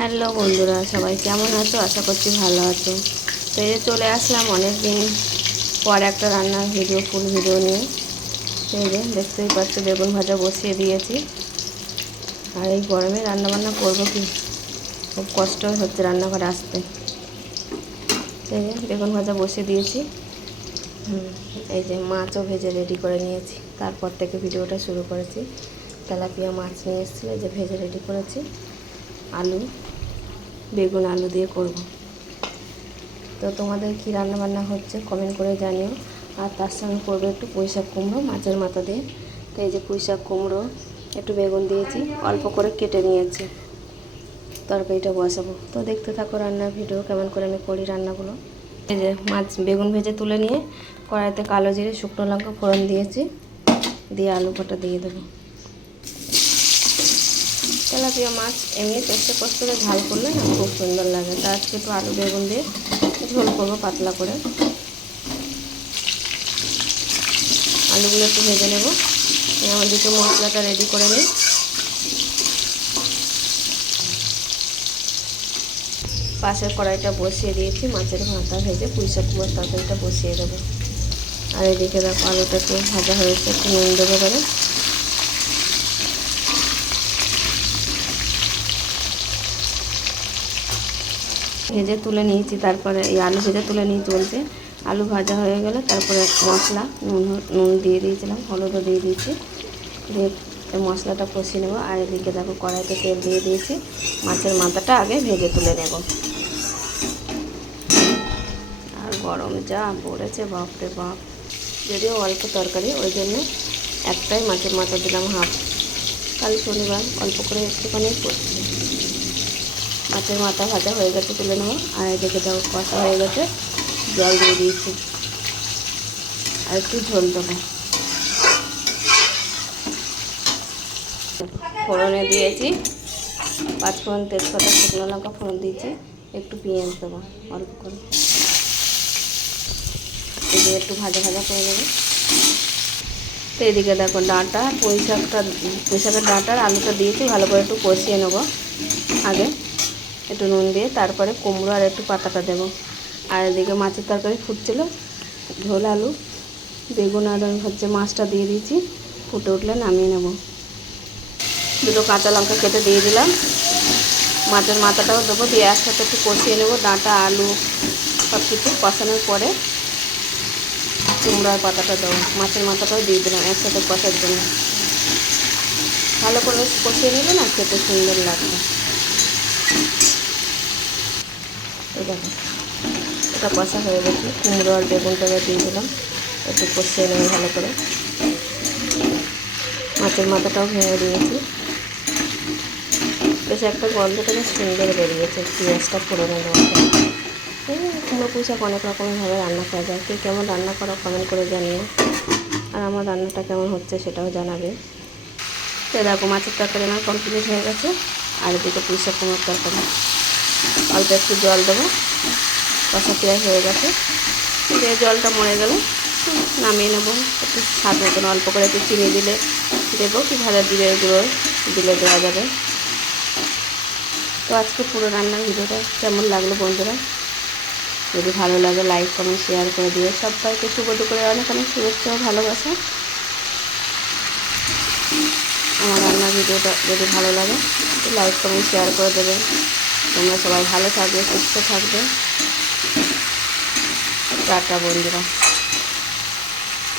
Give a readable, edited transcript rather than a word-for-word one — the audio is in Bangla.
হ্যালো বন্ধুরা, সবাই কেমন আছো? আশা করছি ভালো আছো। তো এই যে চলে আসলাম অনেক দিন পর একটা রান্নার ভিডিও, ফুল ভিডিও নিয়ে। এই যে দেখতেই পাচ্ছ বেগুন ভাজা বসিয়ে দিয়েছি। আর এই গরমে রান্নাবান্না করবো কি, খুব কষ্ট হচ্ছে রান্নাঘরে আসতে। এই যে বেগুন ভাজা বসিয়ে দিয়েছি। এই যে মাছও ভেজে রেডি করে নিয়েছি, তারপর থেকে ভিডিওটা শুরু করেছি। তেলাপিয়া মাছ নিয়ে এসেছিলো, যে ভেজে রেডি করেছি। আলু, বেগুন আলু দিয়ে করব। তো তোমাদের কি রান্না বান্না হচ্ছে কমেন্ট করে জানিও। আর তার সঙ্গে করবো একটু পুঁই শাক কুমড়ো মাছের মাথা দিয়ে। তো এই যে পুঁই শাক কুমড়ো, একটু বেগুন দিয়েছি, অল্প করে কেটে নিয়েছি, তরকারিটা বসাবো। তো দেখতে থাকো রান্নার ভিডিও, কেমন করে আমি করি রান্নাগুলো। এই যে মাছ বেগুন ভেজে তুলে নিয়ে কড়াইতে কালো জিরে শুকনো লঙ্কা ফোড়ন দিয়েছি, দিয়ে আলু কটা দিয়ে দেবো। তেলাপিয়া মাছ এমনি কষতে কষতে ঝাল করলে না খুব সুন্দর লাগে। তা আজকে একটু আলু বেগুন দিয়ে ঝোল করবো পাতলা করে। আলুগুলো একটু ভেজে নেব। আমার দুটো মশলাটা রেডি করে নিই। পাশের কড়াইটা বসিয়ে দিয়েছি, মাছের মাথা ভেজে পুঁই শাক কুমড়োর তরকারিটা বসিয়ে দেবো। আর এদিকে দেখো আলুটা একটু ভাজা হয়েছে, একটু নুন দেবো করে। ভেজে তুলে নিয়েছি, তারপরে এই আলু ভেজে তুলে নিয়েছি বলতে, আলু ভাজা হয়ে গেলে তারপরে মশলা নুন দিয়ে দিয়েছিলাম, হলুদও দিয়ে দিয়েছি, দিয়ে মশলাটা কষিয়ে নেবো। আর এদিকে দেখো কড়াইতে তেল দিয়ে দিয়েছি, মাছের মাথাটা আগে ভেজে তুলে নেব। আর গরম যা পড়েছে বাপরে বাপ, যদিও অল্প তরকারি, ওই জন্য একটাই মাছের মাথা দিলাম হাফ। কাল শনিবার অল্প করে একটুখানি করছি। মাছের মাথা ভাজা হয়ে গেছে, তুলে নেবো। আর এদিকে দেখো কষা হয়ে গেছে, জল দিয়ে দিয়েছি, আর একটু ঝোল দেবো। ফোড়নে দিয়েছি পাঁচফোড়ন, তেজপাতা, শুকনো লঙ্কা ফোড়ন দিয়েছি, একটু পেঁয়াজ দেবো অল্প করে, দিয়ে একটু ভাজা ভাজা করে নেবো। তো এদিকে দেখো ডাঁটা, পুঁই শাকের ডাঁটার আলুটা দিয়েছি, ভালো করে একটু কষিয়ে নেবো আগে একটু নুন দিয়ে, তারপরে কুমড়ো আর একটু পাতাটা দেবো। আর এদিকে মাছের তরকারি ফুটছিল, ঝোল আলু বেগুন আর হচ্ছে মাছটা দিয়ে দিয়েছি, ফুটে উঠলে নামিয়ে নেব। দুটো কাঁচা লঙ্কা কেটে দিয়ে দিলাম, মাছের মাথাটাও দেবো, দিয়ে একসাথে একটু কষিয়ে নেবো। ডাঁটা আলু সব কিছু কষানোর পরে কুমড়ো আর পাতাটা দেবো, মাছের মাথাটাও দিয়ে দিলাম একসাথে কষার জন্য। ভালো করে কষিয়ে নিলে না খেতে সুন্দর লাগবে। এই দেখো এটা কষা হয়ে গেছে, কুমড়ো আর বেগুনটাকে দিয়ে দিলাম, একটু কষিয়ে নেবো ভালো করে। মাছের মাথাটাও ভেঙে দিয়েছি, বেশ একটা গন্ধটা বেশ সুন্দর বেরিয়েছে পেঁয়াজটা ফোড়নে দেওয়ার পরে। কুমড়ো পুঁই শাক অনেক রকমভাবে রান্না করা যায়, কে কেমন রান্না করো কমেন্ট করে জানিও। আর আমার রান্নাটা কেমন হচ্ছে সেটাও জানাবে। তো দেখো মাছের তরকারি আমার কমপ্লিট হয়ে গেছে। আর এদিকে পুঁই শাক কুমড়োর তরকারি, অল্প একটু জল দেবো, কষা পেঁয়াজ হয়ে গেছে, দিয়ে জলটা মরে গেলে নামিয়ে নেবো। একটু স্বাদ মতন অল্প করে একটু চিনি দিলে দেবো, কি ভাজা জিরে গুঁড়ো দিলে দেওয়া যাবে। তো আজকে পুরো রান্নার ভিডিওটা কেমন লাগলো বন্ধুরা, যদি ভালো লাগে লাইক কমেন্ট শেয়ার করে দিও। সবাইকে শুভ দুপুরে অনেক অনেক শুভেচ্ছা ও ভালোবাসা। আমার রান্নার ভিডিওটা যদি ভালো লাগে তো লাইক কমেন্ট শেয়ার করে দেবে। তোমরা সবাই ভালো থাকবে, সুস্থ থাকবে। টাটা বন্ধুরা।